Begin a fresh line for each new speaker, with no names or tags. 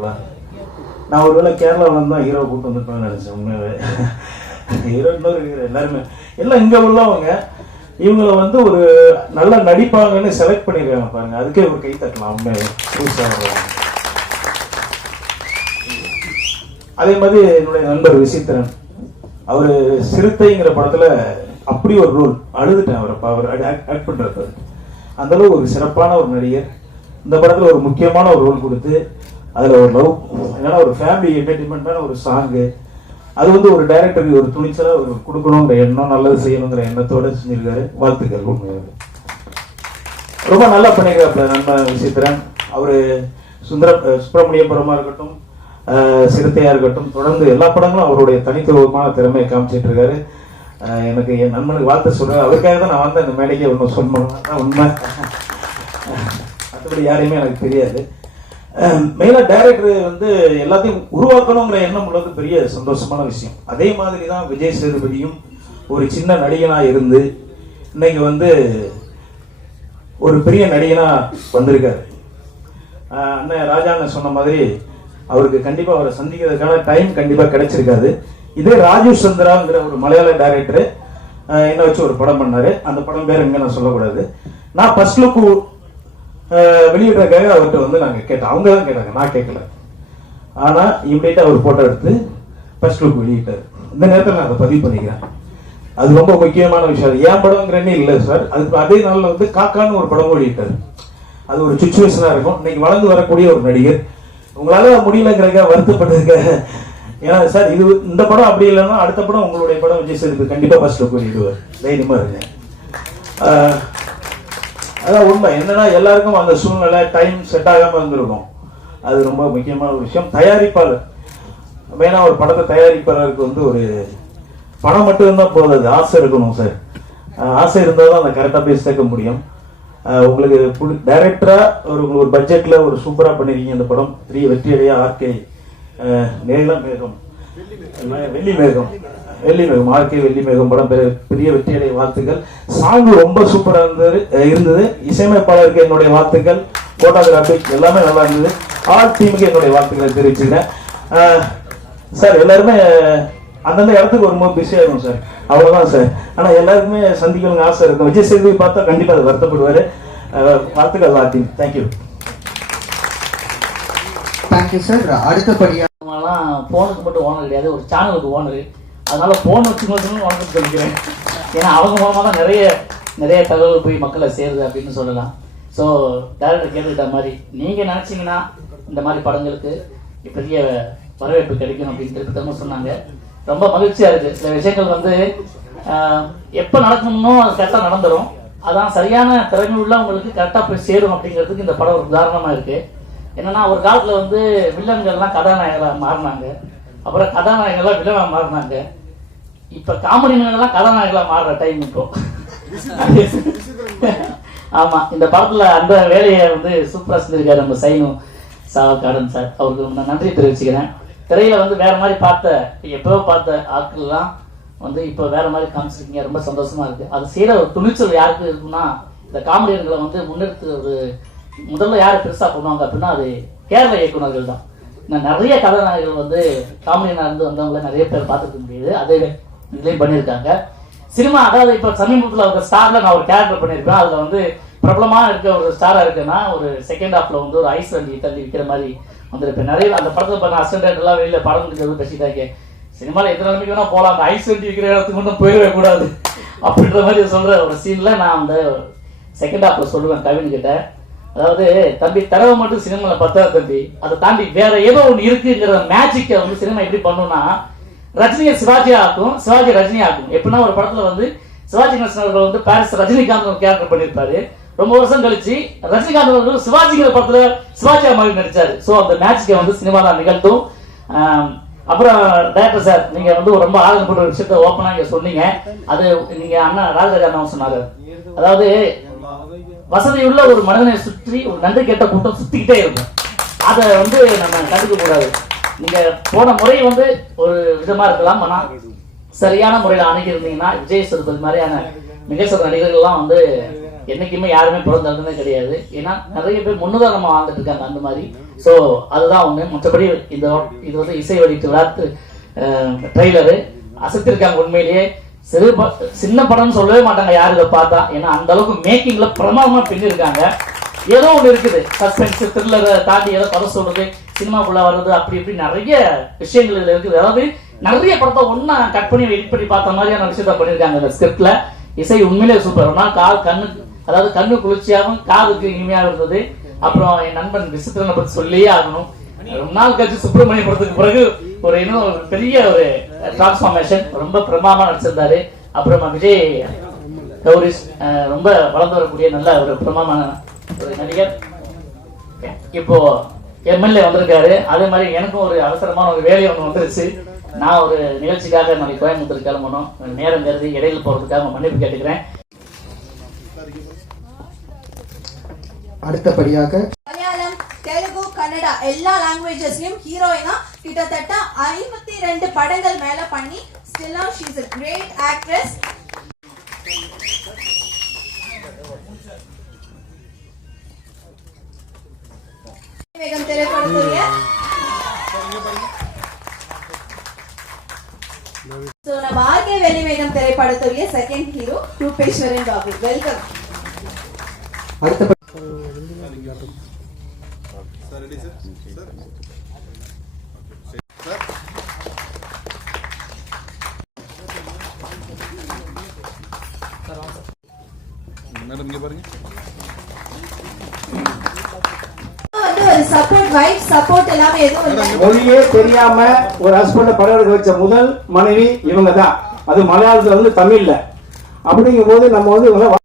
இருக்குங்களா நான் ஒருவேளை கேரளாவில் தான் ஹீரோ கூப்பிட்டு வந்திருப்பேன்னு நினச்சேன் உண்மையாகவே ஹீரோ இருக்கிற எல்லாருமே. எல்லாம் இங்கே உள்ளவங்க இவங்கள வந்து ஒரு நல்ல நடிப்பாங்கன்னு செலக்ட் பண்ணியிருக்காங்க பாருங்க. அதுக்கே ஒரு கை தட்டலாம் உண்மையாகவே புதுசாக அதே மாதிரி என்னுடைய நண்பர் விசித்திரன். அவர் சிறுத்தைங்கிற படத்துல அப்படி ஒரு ரோல் அழுதுட்டேன் அவரை அவர் ஆக்ட் பண்ணுறப்ப அந்த அளவு ஒரு சிறப்பான ஒரு நடிகர். இந்த படத்துல ஒரு முக்கியமான ஒரு ரோல் கொடுத்து அதுல ஒரு லவ் அதனால் ஒரு ஃபேமிலி என்டர்டைன்மெண்ட்டான ஒரு சாங்கு அது வந்து ஒரு டைரக்டருக்கு ஒரு துணிச்சலா ஒரு கொடுக்கணுங்கிற எண்ணம் நல்லது செய்யணுங்கிற எண்ணத்தோட செஞ்சிருக்காரு. வாழ்த்துக்கள். ரொம்ப நல்லா பண்ணியிருக்காப்புல நண்பன் விசித்திரன். அவர் சுந்தர சுப்பிரமணிய சுப்பிரமணியபுரமா இருக்கட்டும் சிறுத்தையாக சிறுத்தையா இருக்கட்டும் தொடர்ந்து எல்லா படங்களும் அவருடைய தனித்துவமான திறமையை காமிச்சிட்டு இருக்காரு எனக்கு என் நண்பனுக்கு வாழ்த்து சொல்றேன். அவருக்காக தான் நான் வந்து அந்த மேடைக்கே ஒன்று சொல்லணும் அதான் உண்மை. மற்றபடி யாரையுமே எனக்கு தெரியாது. மெயினாக டைரக்டர் வந்து எல்லாத்தையும் உருவாக்கணுங்கிற எண்ணம் உள்ளது பெரிய சந்தோஷமான விஷயம். அதே மாதிரி தான் விஜய் சேதுபதியும் ஒரு சின்ன நடிகனாக இருந்து இன்னைக்கு வந்து ஒரு பெரிய நடிகனாக வந்திருக்காரு. அண்ணன் ராஜா சொன்ன மாதிரி அவருக்கு கண்டிப்பாக அவரை சந்திக்கிறதுக்கான டைம் கண்டிப்பாக கிடைச்சிருக்காது. இதே ராஜீவ் சந்திராங்கிற ஒரு மலையாள டைரக்டர் என்ன வச்சு ஒரு படம் பண்ணார். அந்த படம் பேர் எங்கே நான் சொல்லக்கூடாது. நான் ஃபர்ஸ்ட் லுக்கு வெளியிடுறதுக்காக அவர்கிட்ட வந்து நாங்கள் கேட்டோம். அவங்க தான் கேட்டாங்க. நான் கேட்கல. ஆனால் இம்மிடியட்டாக அவர் ஃபோட்டோ எடுத்து ஃபர்ஸ்ட் லுக் வெளியிட்டார். இந்த நேரத்தில் நான் அதை பதிவு பண்ணிக்கிறேன். அது ரொம்ப முக்கியமான விஷயம். அது ஏன் படம்ங்கிறனே இல்லை சார் அதுக்கு அதே நாளில் வந்து காக்கான்னு ஒரு படம் வெளியிட்டார். அது ஒரு சுச்சுவேஷனாக இருக்கும். இன்னைக்கு வளர்ந்து வரக்கூடிய ஒரு நடிகர். உங்களால் முடியலங்கிறக்க வருத்தப்பட்டிருக்க. ஏன்னா சார் இது இந்த படம் அப்படி இல்லைன்னா அடுத்த படம் உங்களுடைய படம் விஜய் சேதுபதி கண்டிப்பாக ஃபர்ஸ்ட் லுக் வெளியிடுவார். தைரியமாக இருங்க. அதான் உண்மை. என்னன்னா எல்லாருக்கும் அந்த சூழ்நிலை டைம் செட் ஆகாம இருந்திருக்கும். அது ரொம்ப முக்கியமான ஒரு விஷயம். தயாரிப்பாளர். மெயினாக ஒரு படத்தை தயாரிப்பாளருக்கு வந்து ஒரு பணம் மட்டும் இருந்தால் போதாது ஆசை இருக்கணும் சார் ஆசை இருந்தால் தான் அதை கரெக்டாக போய் சேர்க்க முடியும். உங்களுக்கு டைரக்டராக ஒரு உங்களுக்கு ஒரு பட்ஜெட்டில் ஒரு சூப்பராக பண்ணிருக்கீங்க இந்த படம். பெரிய வெற்றியடைய ஆர்கே நேரில் மேகம். வெள்ளி மேகம். வெள்ளி மேகம் ஆர்கே வெள்ளி மேகம் படம் பெரிய பெரிய வெற்றியடைய வாழ்த்துக்கள். சாங் ரொம்ப சூப்பராக இருந்தது இருந்தது. இசையமைப்பாளருக்கு என்னுடைய வாழ்த்துக்கள். போட்டோகிராஃபி எல்லாமே நல்லா இருந்தது. ஆர்ட் டீமுக்கு என்னுடைய வாழ்த்துக்களை தெரிவிச்சுக்கிறேன். சார் எல்லாருமே அந்தந்த இடத்துக்கு வரும்போது பிஸி ஆயிடும் சார். அவ்வளோதான் சார். ஆனால் எல்லாருக்குமே சந்திக்கணும்னு ஆசை இருக்கும். விஜய் சேதுபதி பார்த்தா கண்டிப்பாக அது வருத்தப்படுவார். வாழ்த்துக்கள் all team. Thank you
thank you sir அடுத்தபடியா
நம்மலாம் ஃபோனுக்கு மட்டும் ஓனர் கிடையாது. ஒரு சேனலுக்கு ஓனர். அதனால ஃபோன் மட்டும் வணக்கம் சொல்லிக்கிறேன். ஏன்னா அவங்க மூலமாக தான் நிறைய நிறைய தகவல் போய் மக்களை சேருது அப்படின்னு சொல்லலாம். ஸோ டேரக்டர் கேட்டுக்கிட்ட மாதிரி நீங்கள் நினச்சிங்கன்னா இந்த மாதிரி படங்களுக்கு பெரிய வரவேற்பு கிடைக்கும் அப்படின்னு திருப்பி சொன்னாங்க. ரொம்ப மகிழ்ச்சியாக இருக்குது சில விஷயங்கள் வந்து எப்போ நடக்கணும்னோ அது கரெக்டாக நடந்துடும் அதான் சரியான திறமை உள்ளவங்களுக்கு கரெக்டாக போய் சேரும் அப்படிங்கிறதுக்கு இந்த படம் ஒரு உதாரணமாக இருக்குது என்னன்னா ஒரு காலத்தில் வந்து வில்லன்கள்லாம் கதாநாயகராக மாறினாங்க. அப்புறம் கதாநாயகர்களா வில்லனாக மாறினாங்க. இப்ப காமெடிங்கள்லாம் கதாநாயகர்களா மாறுற டைம் இப்போ. ஆமா இந்த படத்துல அந்த வேலையை வந்து சூப்பரா செஞ்சிருக்காரு நம்ம சைனு சாவக்காடன் சார். அவருக்கு நான் நன்றி தெரிவிச்சுக்கிறேன். திரையில வந்து வேற மாதிரி பார்த்த எப்போ பார்த்த ஆட்கள்லாம் வந்து இப்போ வேற மாதிரி காமிச்சிருக்கீங்க. ரொம்ப சந்தோஷமா இருக்கு. அது செய்யற ஒரு துணிச்சல் யாருக்கு இருக்குன்னா இந்த காமெடியர்களை வந்து முன்னெடுத்து ஒரு முதல்ல யார் பெருசா பண்ணுவாங்க அப்படின்னா அது கேரள இயக்குநர்கள் தான். நான் நிறைய கதாநாயகர்கள் வந்து காமெடியனா இருந்து வந்தவங்கள நிறைய பேர் பார்த்துக்க முடியுது. அதே இதுலேயும் பண்ணியிருக்காங்க. சினிமா அதாவது இப்போ சமீபத்தில் ஒரு ஸ்டாரில் நான் ஒரு கேரக்டர் பண்ணியிருப்பேன் அதில் வந்து பிரபலமாக இருக்க ஒரு ஸ்டாராக இருக்குன்னா ஒரு செகண்ட் ஹாஃபில் வந்து ஒரு ஐஸ் வண்டி தள்ளி விற்கிற மாதிரி வந்திருப்பேன். நிறைய அந்த படத்தில் பண்ண அசிஸ்டன்ட் எல்லாம் வெளியில் படம் இருக்கிறது பேசிட்டாங்க சினிமாவில் எத்தனை நிலைமைக்கு வேணால் போகலாம் அந்த ஐஸ் வண்டி விற்கிற இடத்துக்கு மட்டும் போயிடவே கூடாது. அப்படின்ற மாதிரி சொல்கிற ஒரு சீனில் நான் அந்த செகண்ட் ஹாஃபில் சொல்லுவேன் கவின் கிட்ட. அதாவது தம்பி தரவை மட்டும் சினிமாவில் பார்த்தா தம்பி. அதை தாண்டி வேற ஏதோ ஒன்று இருக்குங்கிற மேஜிக்கை வந்து சினிமா எப்படி பண்ணுன்னா ரஜினியை சிவாஜி ஆக்கும் சிவாஜி ரஜினி ஆக்கும் எப்படின்னா ஒரு படத்துல வந்து சிவாஜி கணேசன் அவர்கள் வந்து பாரிஸ் ரஜினிகாந்த் கேரக்டர் பண்ணியிருப்பாரு. ரொம்ப வருஷம் கழிச்சு ரஜினிகாந்த் அவர்கள் சிவாஜிங்கிற படத்துல சிவாஜி மாதிரி நடிச்சாரு. ஸோ அந்த மேட்ச்க்கு வந்து சினிமால நிகழ்த்தும். அப்புறம் டேரக்டர் சார் நீங்க வந்து ரொம்ப ஆதரவு ஒரு விஷயத்த ஓப்பனா இங்க சொன்னீங்க. அது நீங்க அண்ணா ராஜராஜ அண்ணா சொன்னாரு. அதாவது வசதியுள்ள ஒரு மனிதனை சுற்றி ஒரு நன்றி கெட்ட கூட்டம் சுத்திக்கிட்டே இருக்கும். அதை வந்து நம்ம கண்டுக்க கூடாது நீங்க போன முறை வந்து ஒரு விதமா இருக்கலாம். ஆனா சரியான முறையில் அணுகி இருந்தீங்கன்னா விஜய் சேதுபதி மாதிரியான மிக சில நடிகர்கள்லாம் வந்து என்னைக்குமே யாருமே பிறந்தது கிடையாது. ஏன்னா நிறைய பேர் முன்னுதாரணமா வாழ்ந்துட்டு இருக்காங்க அந்த மாதிரி. ஸோ அதுதான் ஒண்ணு. மற்றபடி இந்த இது வந்து இசை வெளியிட்டு விழாத்து ட்ரெய்லரு அசத்திருக்காங்க உண்மையிலேயே. சிறு ப- சின்ன படம்னு சொல்லவே மாட்டாங்க யாரு இதை பார்த்தா. ஏன்னா அந்த அளவுக்கு மேக்கிங்ல பிரமாதமா பின்னிருக்காங்க. ஏதோ ஒண்ணு இருக்குது. சஸ்பென்ஸ் த்ரில்லரை தாண்டி ஏதோ கதை சொல்றது. சினிமாக்குள்ள வர்றது அப்படி இப்படி நிறைய விஷயங்கள் இதுல இருக்குது. அதாவது நிறைய படத்தை ஒன்றா கட் பண்ணி எடிட் பண்ணி பார்த்த மாதிரியான விஷயத்த பண்ணிருக்காங்க இந்த ஸ்கிரிப்ட்ல இசை உண்மையிலே சூப்பர் ஆனால் கால் கண்ணு அதாவது கண்ணு குளிர்ச்சியாகவும் காதுக்கு இனிமையாக இருந்தது. அப்புறம் என் நண்பன் விசித்திரனை பத்தி சொல்லியே ஆகணும். ரொம்ப நாள் கழிச்சு சுப்பிரமணிய படத்துக்கு பிறகு ஒரு இன்னும் ஒரு பெரிய ஒரு டிரான்ஸ்ஃபார்மேஷன் ரொம்ப பிரமாமா நடிச்சிருந்தாரு. அப்புறமா விஜய் கௌரி ரொம்ப வளர்ந்து வரக்கூடிய நல்ல ஒரு பிரமாமான ஒரு நடிகர். இப்போ எம்எல்ஏ வந்திருக்காரு. அதே மாதிரி எனக்கும் ஒரு அவசரமான ஒரு வேலை ஒன்று வந்துருச்சு. நான் ஒரு நிகழ்ச்சிக்காக நாளைக்கு கோயம்புத்தூர் கிளம்பணும். நேரம் கருதி இடையில போறதுக்காக மன்னிப்பு கேட்டுக்கிறேன்.
அடுத்தபடியாக
மலையாளம் தெலுங்கு கன்னடா எல்லா லாங்குவேஜஸ்லயும் ஹீரோயினா கிட்டத்தட்ட ஐம்பத்தி ரெண்டு படங்கள் மேல பண்ணி still now she is a great actress வேகம் திரைப்படத்துடைய வெளிவேகம் திரைப்படத்துடைய second hero Rupeswaran Babu. Welcome
அடுத்த
மேடம் இங்க பாருங்க
வந்து ஒரு சப்போர்ட் வைஃப் சப்போர்ட் எல்லாமே எதுவும்
மொழியே தெரியாம ஒரு ஹஸ்பண்ட படம் எடுக்க வச்ச முதல் மனைவி இவங்க தான் அது மலையாளத்துல வந்து தமிழ்ல. அப்படிங்கும் போது நம்ம வந்து